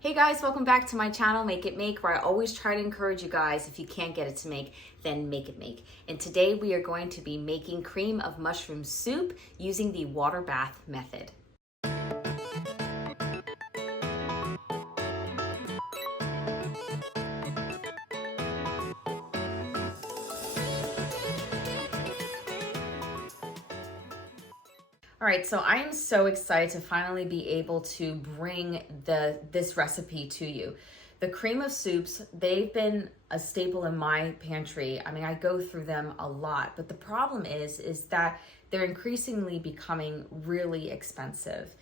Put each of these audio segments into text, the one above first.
Hey guys, welcome back to my channel, Make It Make, where I always try to encourage you guys, if you can't get it to make, then make it make. And today we are going to be making cream of mushroom soup using the water bath method. All right, so I am so excited to finally be able to bring this recipe to you. The cream of soups, they've been a staple in my pantry. I mean, I go through them a lot, but the problem is that they're increasingly becoming really expensive.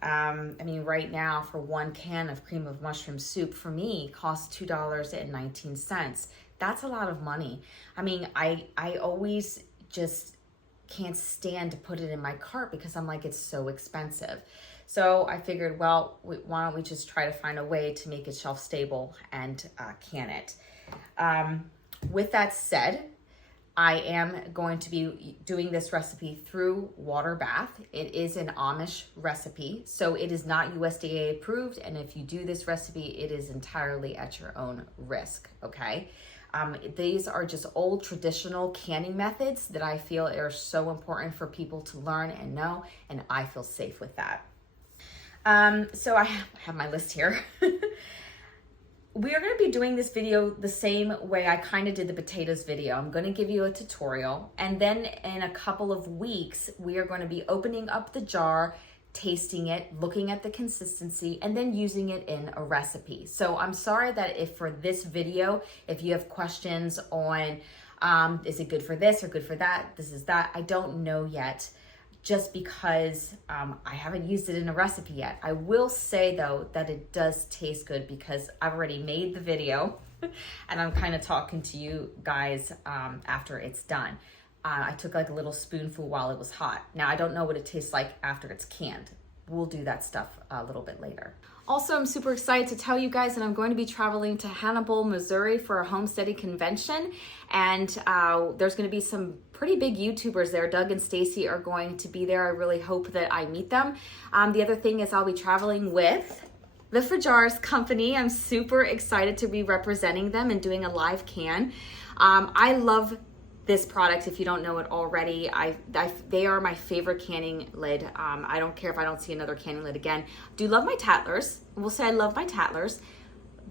I mean, right now for one can of cream of mushroom soup, for me, costs $2.19. That's a lot of money. I mean, I always just can't stand to put it in my cart because I'm like, it's so expensive. So I figured, well, why don't we just try to find a way to make it shelf stable and can it. With that said, I am going to be doing this recipe through water bath. It is an Amish recipe, so it is not USDA approved. And if you do this recipe, it is entirely at your own risk, okay? These are just old traditional canning methods that I feel are so important for people to learn and know, and I feel safe with that. So I have my list here. We are going to be doing this video the same way I kind of did the potatoes video. I'm going to give you a tutorial, and then in a couple of weeks, we are going to be opening up the jar, tasting it, looking at the consistency, and then using it in a recipe. So I'm sorry that if for this video, if you have questions on, is it good for this or good for that, this is that, I don't know yet, just because I haven't used it in a recipe yet. I will say though that it does taste good because I've already made the video and I'm kind of talking to you guys after it's done. I took like a little spoonful while it was hot. Now I don't know what it tastes like after it's canned. We'll do that stuff a little bit later. Also, I'm super excited to tell you guys that I'm going to be traveling to Hannibal, Missouri for a homesteading convention. And there's going to be some pretty big YouTubers there. Doug and Stacy are going to be there. I really hope that I meet them. The other thing is I'll be traveling with the Fajars company. I'm super excited to be representing them and doing a live can. I love this product. If you don't know it already, they are my favorite canning lid. I don't care if I don't see another canning lid again. Do love my Tattlers. We'll say I love my Tattlers,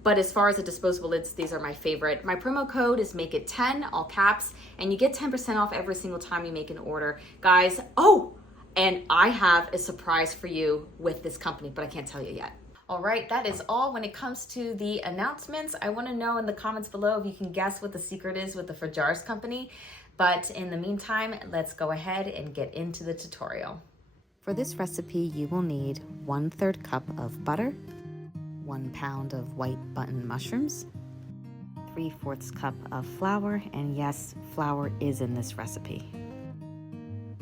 but as far as the disposable lids, these are my favorite. My promo code is MAKEIT10, all caps, and you get 10% off every single time you make an order. Guys, oh, and I have a surprise for you with this company, but I can't tell you yet. All right, that is all when it comes to the announcements. I want to know in the comments below if you can guess what the secret is with the Fajars company. But in the meantime, let's go ahead and get into the tutorial. For this recipe, you will need 1/3 cup of butter, 1 pound of white button mushrooms, 3/4 cup of flour, and yes, flour is in this recipe,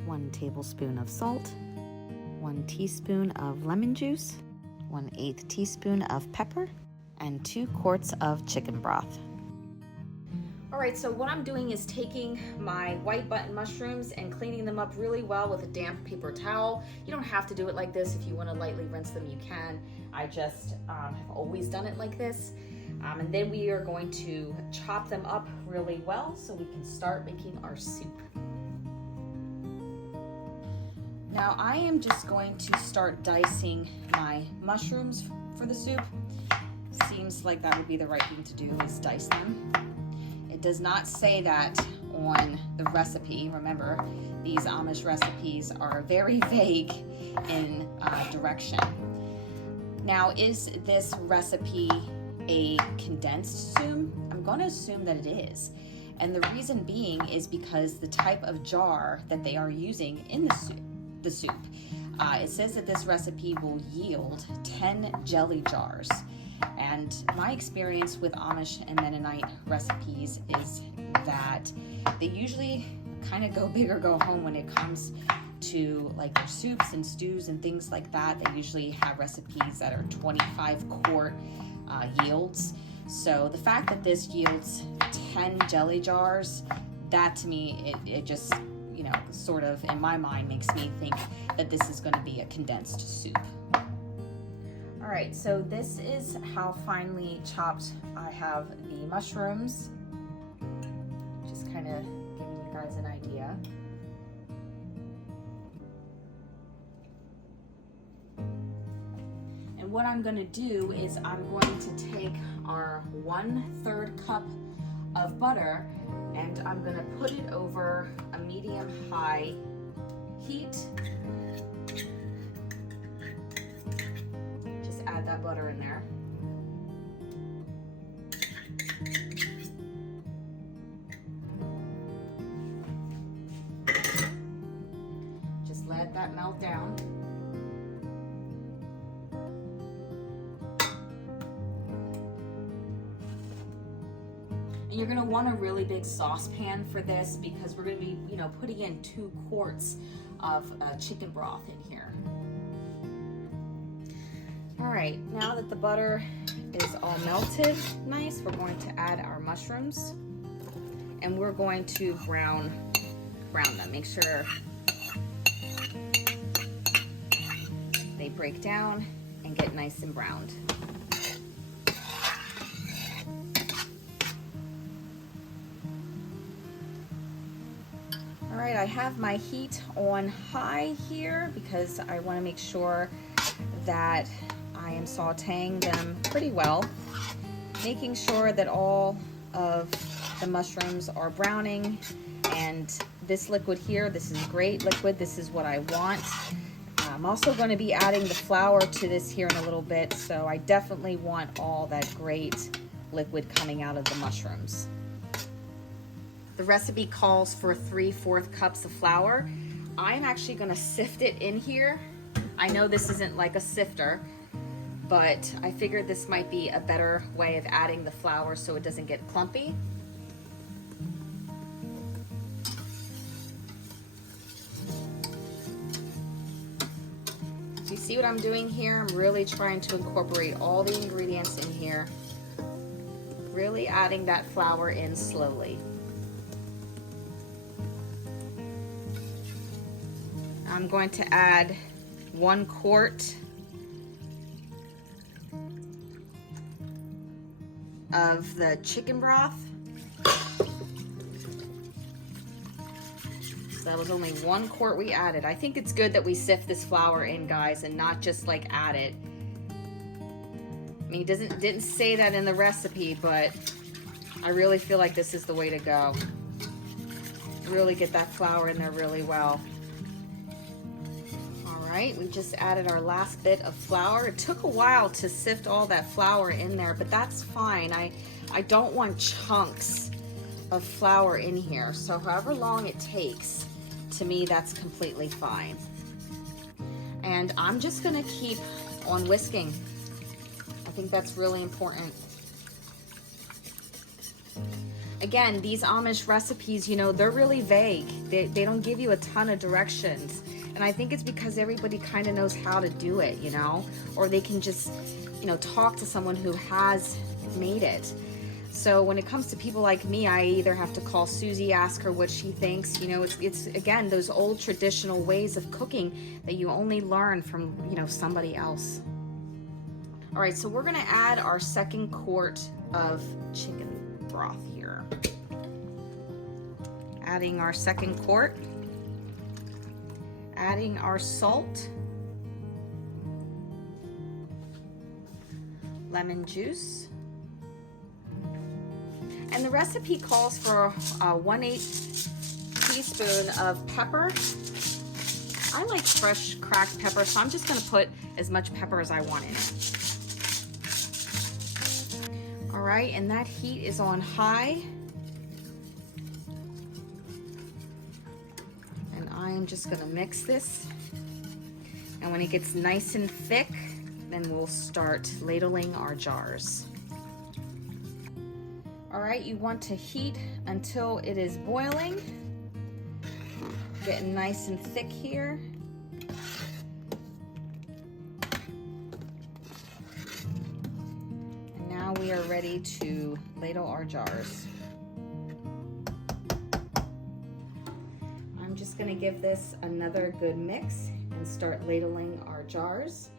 1 tablespoon of salt, 1 teaspoon of lemon juice, 1/8 teaspoon of pepper, and 2 quarts of chicken broth. All right, so what I'm doing is taking my white button mushrooms and cleaning them up really well with a damp paper towel. You don't have to do it like this. If you want to lightly rinse them, you can. I just have always done it like this. And then we are going to chop them up really well so we can start making our soup. Now I am just going to start dicing my mushrooms for the soup. Seems like that would be the right thing to do, is dice them. It does not say that on the recipe. Remember, these Amish recipes are very vague in direction. Now, is this recipe a condensed soup? I'm going to assume that it is. And the reason being is because the type of jar that they are using in the soup. It says that this recipe will yield 10 jelly jars. And my experience with Amish and Mennonite recipes is that they usually kind of go big or go home when it comes to like their soups and stews and things like that. They usually have recipes that are 25 quart yields. So the fact that this yields 10 jelly jars, that to me, it just, you know, sort of in my mind makes me think that this is going to be a condensed soup. All right, so this is how finely chopped I have the mushrooms. Just kind of giving you guys an idea. And what I'm gonna do is I'm going to take our 1/3 cup of butter and I'm gonna put it over a medium-high heat. Just add that butter in there. Just let that melt down. And you're gonna want a really big saucepan for this because we're gonna be, putting in 2 quarts of chicken broth in here. All right, now that the butter is all melted nice, we're going to add our mushrooms and we're going to brown them. Make sure they break down and get nice and browned. All right, I have my heat on high here because I want to make sure that I am sauteing them pretty well, making sure that all of the mushrooms are browning. And this liquid here, this is great liquid. This is what I want. I'm also going to be adding the flour to this here in a little bit, so I definitely want all that great liquid coming out of the mushrooms. The recipe calls for 3/4 cups of flour. I'm actually going to sift it in here. I know this isn't like a sifter, but I figured this might be a better way of adding the flour so it doesn't get clumpy. You see what I'm doing here? I'm really trying to incorporate all the ingredients in here. Really adding that flour in slowly. I'm going to add 1 quart of the chicken broth. So that was only 1 quart we added. I think it's good that we sift this flour in, guys, and not just like add it. I mean, it didn't say that in the recipe, but I really feel like this is the way to go. Really get that flour in there really well. All right, we just added our last bit of flour. It took a while to sift all that flour in there, but that's fine. I don't want chunks of flour in here, so however long it takes, to me, that's completely fine. And I'm just gonna keep on whisking. I think that's really important. Again, these Amish recipes, they're really vague. They don't give you a ton of directions. And I think it's because everybody kind of knows how to do it, or they can just, talk to someone who has made it. So when it comes to people like me, I either have to call Susie, ask her what she thinks. It's again, those old traditional ways of cooking that you only learn from, somebody else. All right, so we're gonna add our 2nd quart of chicken broth here. Adding our 2nd quart. Adding our salt, lemon juice, and the recipe calls for 1/8 teaspoon of pepper. I like fresh cracked pepper, so I'm just going to put as much pepper as I want in it. All right, and that heat is on high. I'm just gonna mix this, and when it gets nice and thick, then we'll start ladling our jars. All right, you want to heat until it is boiling, getting nice and thick here. And now we are ready to ladle our jars. I'm just gonna give this another good mix and start ladling our jars.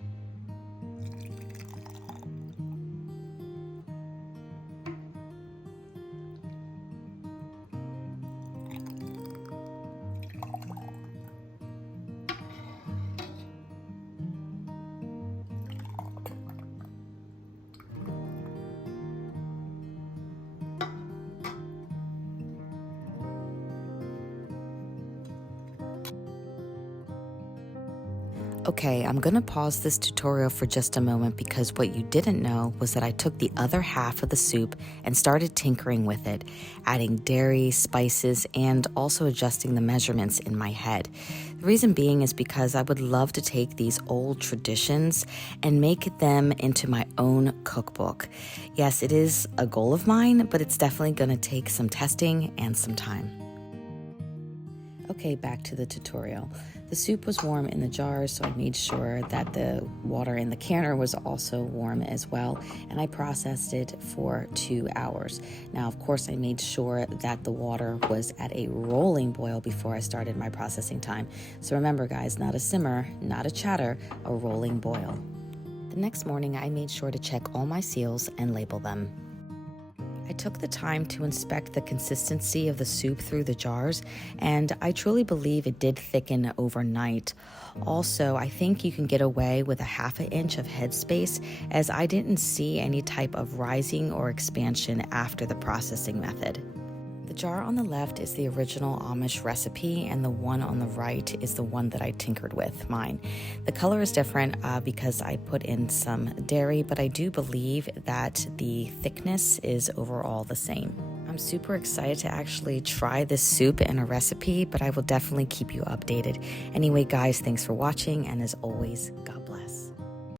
Okay, I'm gonna pause this tutorial for just a moment because what you didn't know was that I took the other half of the soup and started tinkering with it, adding dairy, spices, and also adjusting the measurements in my head. The reason being is because I would love to take these old traditions and make them into my own cookbook. Yes, it is a goal of mine, but it's definitely gonna take some testing and some time. Okay, back to the tutorial. The soup was warm in the jar, so I made sure that the water in the canner was also warm as well, and I processed it for 2 hours. Now, of course, I made sure that the water was at a rolling boil before I started my processing time. So remember, guys, not a simmer, not a chatter, a rolling boil. The next morning, I made sure to check all my seals and label them. I took the time to inspect the consistency of the soup through the jars, and I truly believe it did thicken overnight. Also, I think you can get away with a 1/2 inch of headspace, as I didn't see any type of rising or expansion after the processing method. The jar on the left is the original Amish recipe, and the one on the right is the one that I tinkered with, mine. The color is different because I put in some dairy, but I do believe that the thickness is overall the same. I'm super excited to actually try this soup in a recipe, but I will definitely keep you updated. Anyway, guys, thanks for watching, and as always, God bless.